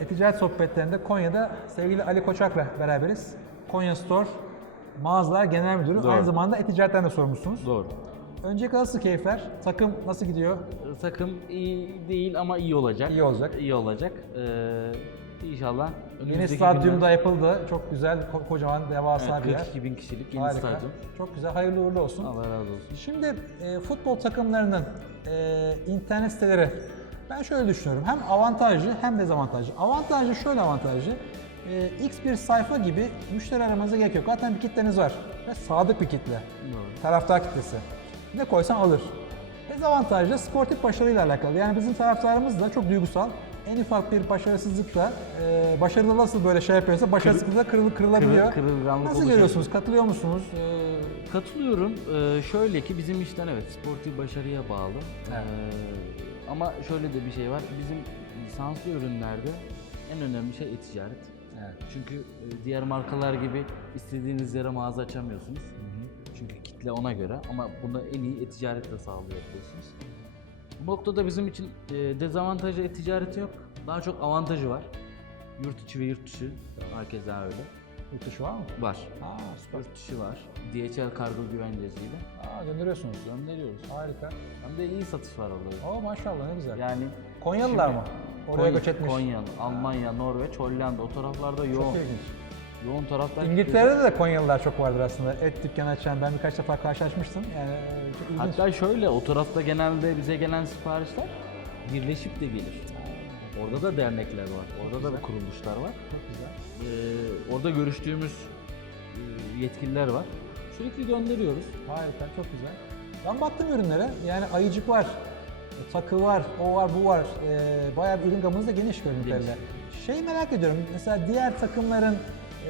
E-Ticaret sohbetlerinde Konya'da sevgili Ali Koçak'la beraberiz. Konya Store Mağazalar Genel Müdürü. Doğru. Aynı zamanda e-ticaretten de sorumlusunuz. Doğru. Önceki nasıl keyifler? Takım nasıl gidiyor? Takım iyi değil ama iyi olacak. İyi olacak. İyi olacak. Ee, inşallah Yeni stadyumda günler- yapıldı. Çok güzel, ko- kocaman, devasa Evet, bir yer. 42 bin kişilik yeni Harika. stadyum. Çok güzel, hayırlı uğurlu olsun. Allah razı olsun. Şimdi e, futbol takımlarının e, internet siteleri ben şöyle düşünüyorum. Hem avantajlı hem dezavantajlı. Avantajlı şöyle avantajlı. E, X bir sayfa gibi müşteri aramanıza gerek yok. Zaten bir kitleniz var. Ve sadık bir kitle. Doğru. Taraftar kitlesi. Ne koysan alır. Dezavantajlı sportif başarıyla alakalı. Yani bizim taraftarımız da çok duygusal. En ufak bir başarısızlıkla, e, başarılı nasıl böyle şey yapıyorsa başarısızlıkla kırıl, kırılabiliyor. Kırıl- kırılganlık Nasıl oluşabiliyor. görüyorsunuz? Katılıyor musunuz? E, Katılıyorum. Ee, şöyle ki bizim işten evet sportif başarıya bağlı. Evet. Ee, ama şöyle de bir şey var. Bizim lisanslı ürünlerde en önemli şey e-ticaret. Evet. Çünkü e, diğer markalar gibi istediğiniz yere mağaza açamıyorsunuz. Çünkü kitle ona göre ama bunu en iyi e-ticaretle sağlayabiliyorsunuz. Bu noktada bizim için e, dezavantajı e-ticareti yok. Daha çok avantajı var. Yurt içi ve yurt dışı. Herkese öyle. Yurt dışı var mı? Var. Aa süper. Yurt dışı var. DHL kargo güvencesiyle Aa gönderiyorsunuz. gönderiyoruz. Harika. Hem de iyi satış var orada. Oo maşallah ne güzel. Yani Konyalılar şimdi- mı? Oraya Konya- göç etmiş. Konyalı, Almanya, Norveç, Hollanda o taraflarda yoğun. Çok ilginç. Yoğun taraftar. İngiltere'de de Konyalılar çok vardır aslında. Et dükkanı açan ben birkaç defa karşılaşmıştım. Yani çok ilginç. Hatta şöyle o tarafta genelde bize gelen siparişler birleşip de gelir. Orada da dernekler var. Orada da kuruluşlar var. Çok güzel. Ee, orada görüştüğümüz e, yetkililer var. Sürekli gönderiyoruz. Harika, çok güzel. Ben baktım ürünlere. Yani ayıcık var, takı var, o var, bu var. Ee, bayağı bir ürün gamınız da geniş gördüğüm Geniş. kadarıyla. Şey merak ediyorum. Mesela diğer takımların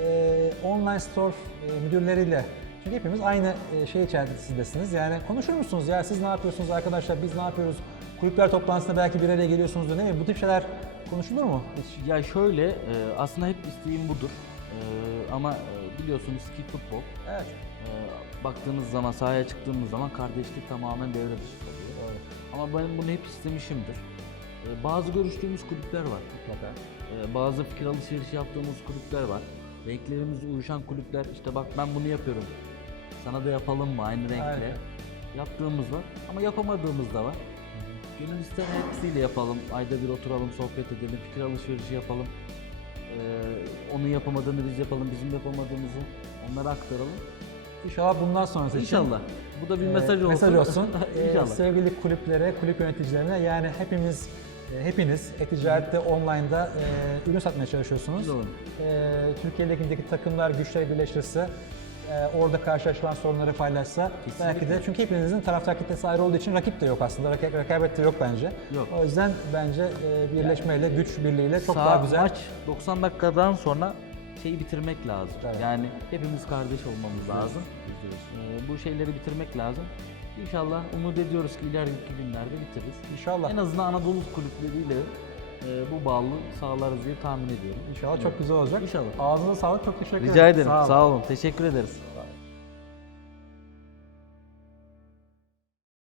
e, online store e, müdürleriyle çünkü hepimiz aynı e, şey içerisindesiniz. Yani konuşur musunuz ya siz ne yapıyorsunuz arkadaşlar, biz ne yapıyoruz? Kulüpler toplantısında belki bir araya geliyorsunuzdur. Ne bileyim bu tip şeyler konuşulur mu? Hiç. Ya şöyle e, aslında hep isteğim budur. E, ama e, biliyorsunuz ki futbol Evet. e, baktığınız zaman sahaya çıktığımız zaman kardeşlik tamamen devre dışı kalıyor. Ama ben bunu hep istemişimdir. E, bazı görüştüğümüz kulüpler var. Mutlaka. E, bazı fikir alışverişi yaptığımız kulüpler var. Renklerimiz uyuşan kulüpler işte bak ben bunu yapıyorum. Sana da yapalım mı aynı renkle? Harika. Yaptığımız var ama yapamadığımız da var. Gönül ister hepsiyle yapalım. Ayda bir oturalım, sohbet edelim, fikir alışverişi yapalım. E, onun yapamadığını biz yapalım, bizim yapamadığımızı onlara aktaralım. İnşallah bundan sonrası için İnşallah. Bu da bir Ee, mesaj olsun. Mesaj olsun. Ee, İnşallah. sevgili kulüplere, kulüp yöneticilerine yani hepimiz e, hepiniz e-ticarette online'da e, ürün satmaya çalışıyorsunuz. Doğru. E, Türkiye Ligi'ndeki takımlar güçleri birleşirse e, orada karşılaşılan sorunları paylaşsa belki de çünkü hepinizin taraftar kitlesi ayrı olduğu için rakip de yok aslında. Rak- rekabet de yok bence. Yok. O yüzden bence e, birleşmeyle, güç birliğiyle çok Sağ- daha güzel. Maç 90 dakikadan sonra şeyi bitirmek lazım. Evet. Yani hepimiz kardeş olmamız lazım. Ee, bu şeyleri bitirmek lazım. İnşallah umut ediyoruz ki ileriki günlerde bitiririz. İnşallah. En azından Anadolu kulüpleriyle bu bağlılığı sağlarız diye tahmin ediyorum. İnşallah çok güzel olacak. İnşallah. Ağzına sağlık. Çok teşekkür ederim. Rica ederim. Sağ olun. Sağ olun. Teşekkür ederiz.